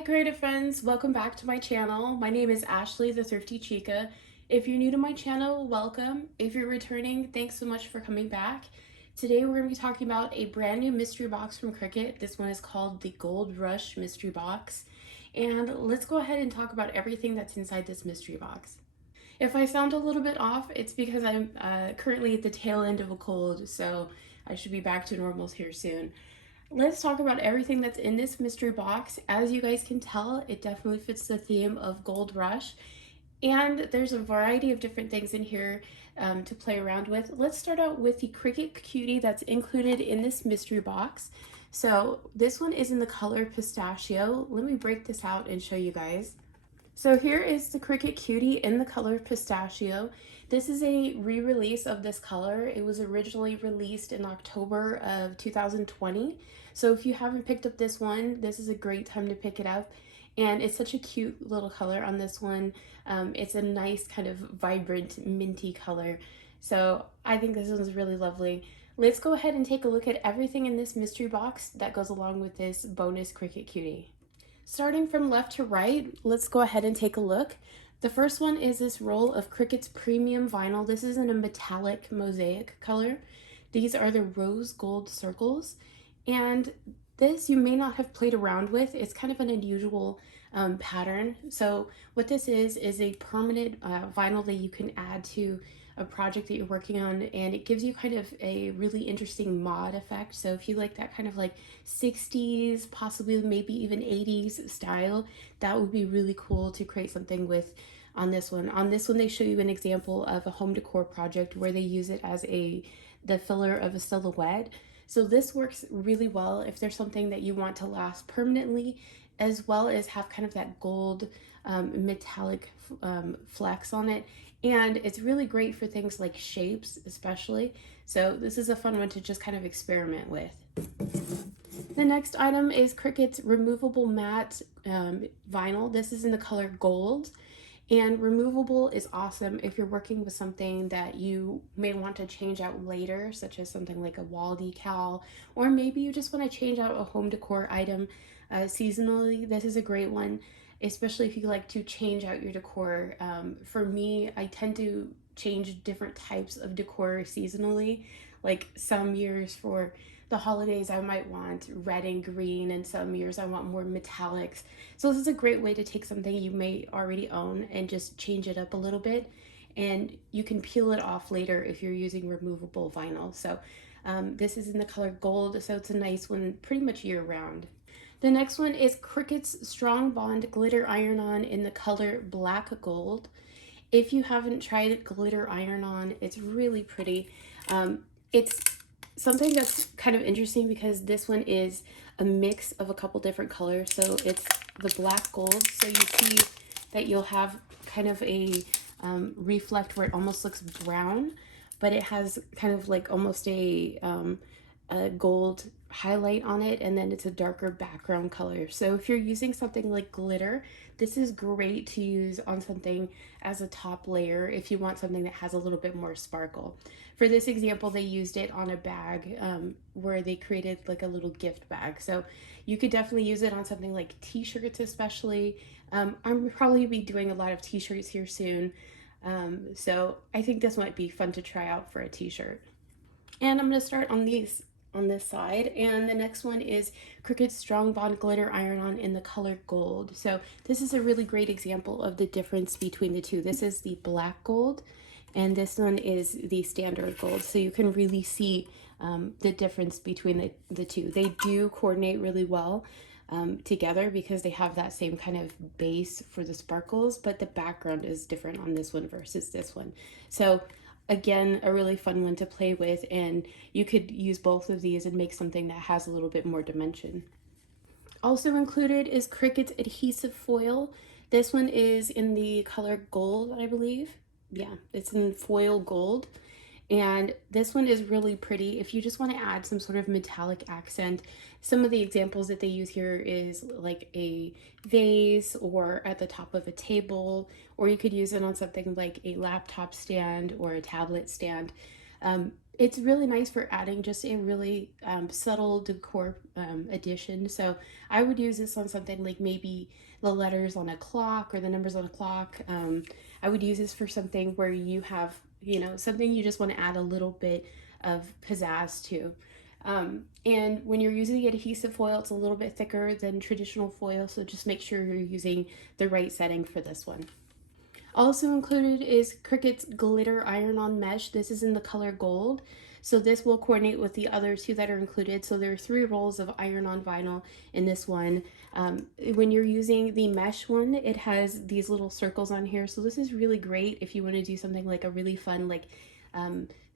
Hi creative friends, welcome back to my channel. My name is Ashley the Thrifty Chica. If you're new to my channel, welcome. If you're returning, thanks so much for coming back. Today we're going to be talking about a brand new mystery box from Cricut. This one is called the Gold Rush Mystery Box. And let's go ahead and talk about everything that's inside this mystery box. If I sound a little bit off, it's because I'm currently at the tail end of a cold, so I should be back to normals here soon. Let's talk about everything that's in this mystery box. As you guys can tell, it definitely fits the theme of Gold Rush. And there's a variety of different things in here to play around with. Let's start out with the Cricut Cutie that's included in this mystery box. So this one is in the color Pistachio. Let me break this out and show you guys. So here is the Cricut Cutie in the color Pistachio. This is a re-release of this color. It was originally released in October of 2020. So if you haven't picked up this one, this is a great time to pick it up. And it's such a cute little color on this one. It's a nice kind of vibrant minty color. So I think this one's really lovely. Let's go ahead and take a look at everything in this mystery box that goes along with this bonus Cricut Cutie. Starting from left to right, let's go ahead and take a look. The first one is this roll of Cricut's premium vinyl. This is in a metallic mosaic color. These are the rose gold circles. And this you may not have played around with. It's kind of an unusual pattern. So what this is a permanent vinyl that you can add to a project that you're working on, and it gives you kind of a really interesting mod effect. So if you like that kind of like 60s, possibly maybe even 80s style, that would be really cool to create something with on this one. On this one, they show you an example of a home decor project where they use it as the filler of a silhouette. So this works really well if there's something that you want to last permanently, as well as have kind of that gold metallic flecks on it. And it's really great for things like shapes, especially. So this is a fun one to just kind of experiment with. The next item is Cricut's removable matte vinyl. This is in the color gold. And removable is awesome if you're working with something that you may want to change out later, such as something like a wall decal, or maybe you just want to change out a home decor item seasonally. This is a great one, especially if you like to change out your decor. For me, I tend to change different types of decor seasonally. Like some years for the holidays, I might want red and green, and some years I want more metallics. So this is a great way to take something you may already own and just change it up a little bit. And you can peel it off later if you're using removable vinyl. So this is in the color gold, so it's a nice one pretty much year round. The next one is Cricut's Strong Bond Glitter Iron-On in the color Black Gold. If you haven't tried glitter iron-on, it's really pretty. It's something that's kind of interesting because this one is a mix of a couple different colors. So it's the black gold. So you see that you'll have kind of a reflect where it almost looks brown, but it has kind of like almost a gold highlight on it, and then it's a darker background color. So if you're using something like glitter, this is great to use on something as a top layer if you want something that has a little bit more sparkle. For this example, they used it on a bag where they created like a little gift bag. So you could definitely use it on something like t-shirts, especially. I'm probably be doing a lot of t-shirts here soon. So I think this might be fun to try out for a t-shirt. And I'm going to start on this side, and the next one is Cricut's Strong Bond Glitter Iron-On in the color gold. So this is a really great example of the difference between the two. This is the black gold, and this one is the standard gold. So you can really see the difference between the two. They do coordinate really well together because they have that same kind of base for the sparkles, but the background is different on this one versus this one. So again, a really fun one to play with, and you could use both of these and make something that has a little bit more dimension. Also included is Cricut's adhesive foil. This one is in the color gold, I believe. Yeah, it's in foil gold. And this one is really pretty if you just want to add some sort of metallic accent. Some of the examples that they use here is like a vase or at the top of a table, or you could use it on something like a laptop stand or a tablet stand. It's really nice for adding just a really subtle decor addition. So I would use this on something like maybe the letters on a clock or the numbers on a clock. I would use this for something where you have, you know, something you just want to add a little bit of pizzazz to. And when you're using the adhesive foil, it's a little bit thicker than traditional foil, so just make sure you're using the right setting for this one. Also included is Cricut's glitter iron-on mesh. This is in the color gold. So this will coordinate with the other two that are included. So there are 3 rolls of iron-on vinyl in this one. When you're using the mesh one, it has these little circles on here. So this is really great if you want to do something like a really fun, like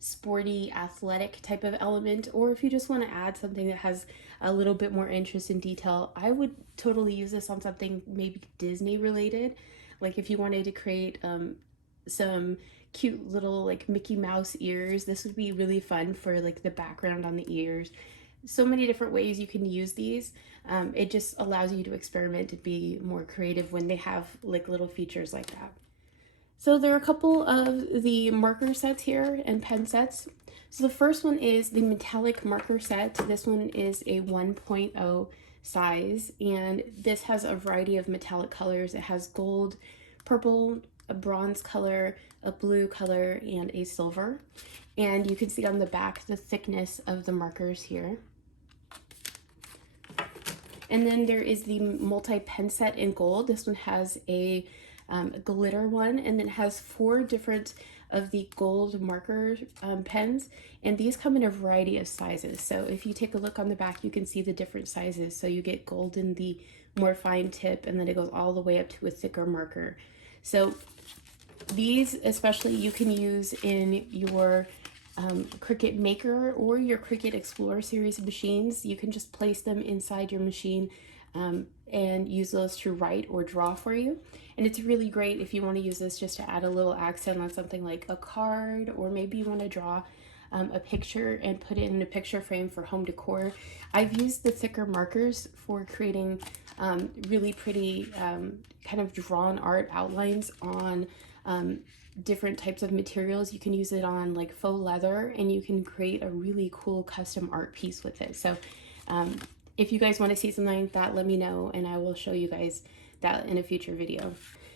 sporty, athletic type of element, or if you just want to add something that has a little bit more interest in detail. I would totally use this on something maybe Disney related. Like if you wanted to create some cute little like Mickey Mouse ears, this would be really fun for like the background on the ears. So many different ways you can use these. It just allows you to experiment and be more creative when they have like little features like that. So there are a couple of the marker sets here and pen sets. So the first one is the metallic marker set. This one is a 1.0 size, and this has a variety of metallic colors. It has gold, purple, a bronze color, a blue color, and a silver. And you can see on the back the thickness of the markers here. And then there is the multi-pen set in gold. This one has a glitter one, and then has 4 different of the gold marker pens, and these come in a variety of sizes. So if you take a look on the back, you can see the different sizes. So you get gold in the more fine tip, and then it goes all the way up to a thicker marker. So these especially you can use in your Cricut Maker or your Cricut Explorer series of machines. You can just place them inside your machine and use those to write or draw for you. And it's really great if you want to use this just to add a little accent on something like a card, or maybe you want to draw a picture and put it in a picture frame for home decor. I've used the thicker markers for creating really pretty kind of drawn art outlines on different types of materials. You can use it on like faux leather, and you can create a really cool custom art piece with it. So if you guys want to see something like that, let me know and I will show you guys that in a future video.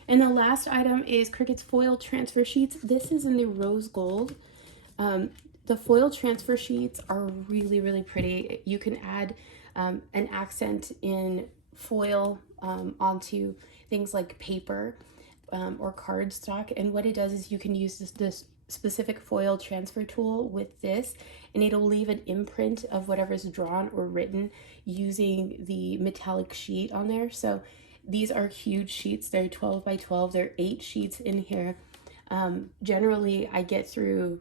And the last item is Cricut's foil transfer sheets. This is in the rose gold. The foil transfer sheets are really, really pretty. You can add an accent in foil onto things like paper or cardstock. And what it does is you can use this specific foil transfer tool with this, and it'll leave an imprint of whatever's drawn or written using the metallic sheet on there. So these are huge sheets. They're 12 by 12. There are 8 sheets in here. Generally, I get through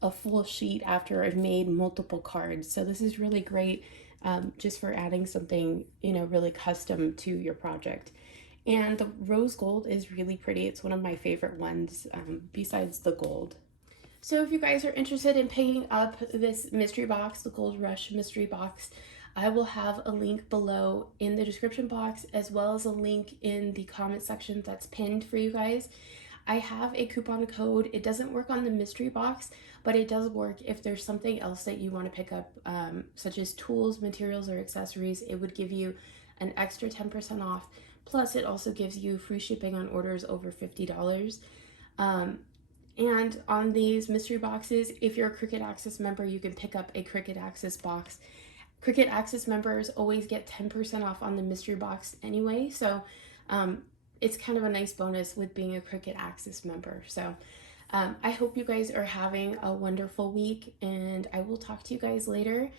a full sheet after I've made multiple cards. So this is really great just for adding something, you know, really custom to your project. And the rose gold is really pretty. It's one of my favorite ones besides the gold. So if you guys are interested in picking up this mystery box, the Gold Rush mystery box, I will have a link below in the description box, as well as a link in the comment section that's pinned for you guys. I have a coupon code. It doesn't work on the mystery box, but it does work if there's something else that you want to pick up, such as tools, materials, or accessories. It would give you an extra 10% off. Plus, it also gives you free shipping on orders over $50. And on these mystery boxes, if you're a Cricut Access member, you can pick up a Cricut Access box. Cricut Access members always get 10% off on the mystery box anyway, so it's kind of a nice bonus with being a Cricut Access member. So I hope you guys are having a wonderful week, and I will talk to you guys later.